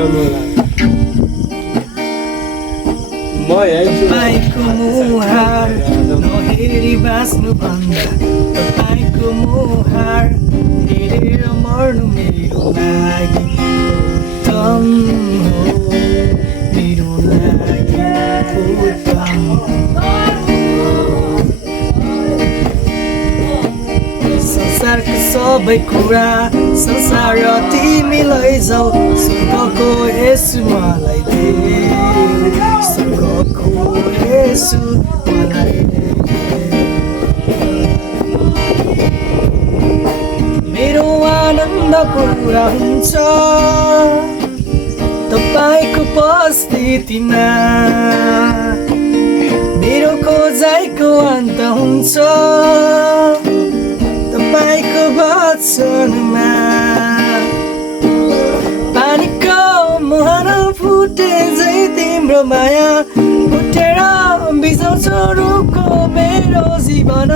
बजाउनु होला म तपाईँको मुहार नहेरी बाँच्नु भन्दा तपाईँको मुहार हेरेर मर्नु मेरो लागि उत्तम हो मेरो लागि उत्तम संसारको सबै कुरा संसार तिमीलाई जाऊ स्वर्गको यसु मलाई दे स्वर्गको यसु मलाई दे मेरो आनन्द पुरा हुन्छ तपाईँको उपस्थितिमा मेरो खोजाइको अन्त हुन्छ तपाईँको वचनमा पानीको मुहान फुटे झै तिम्रो माया फुटेर बिसाउँछ रुखको मेरो जीवन